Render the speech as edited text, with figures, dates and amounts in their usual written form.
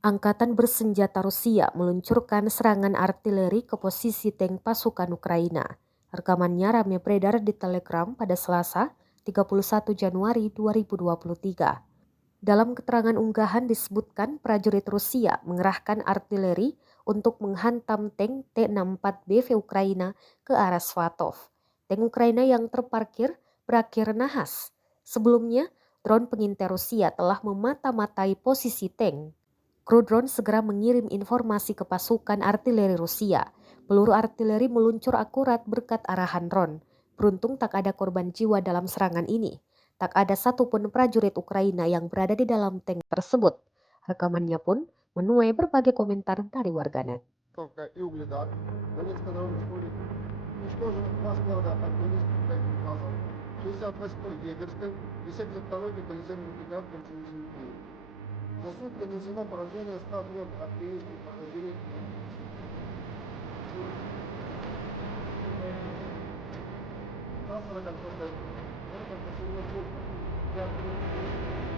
Angkatan bersenjata Rusia meluncurkan serangan artileri ke posisi tank pasukan Ukraina. Rekamannya ramai beredar di Telegram pada Selasa, 31 Januari 2023. Dalam keterangan unggahan disebutkan prajurit Rusia mengerahkan artileri untuk menghantam tank T-64B Ukraina ke arah Svatov. Tank Ukraina yang terparkir berakhir nahas. Sebelumnya, drone pengintai Rusia telah memata-matai posisi tank. Kru drone segera mengirim informasi ke pasukan artileri Rusia. Peluru artileri meluncur akurat berkat arahan drone. Beruntung tak ada korban jiwa dalam serangan ini. Tak ada satupun prajurit Ukraina yang berada di dalam tank tersebut. Rekamannya pun menuai berbagai komentar dari warganet. По сути, нанесено поражение 103 активистов подразделений. Нас это как-то, это как-то сильно плохо.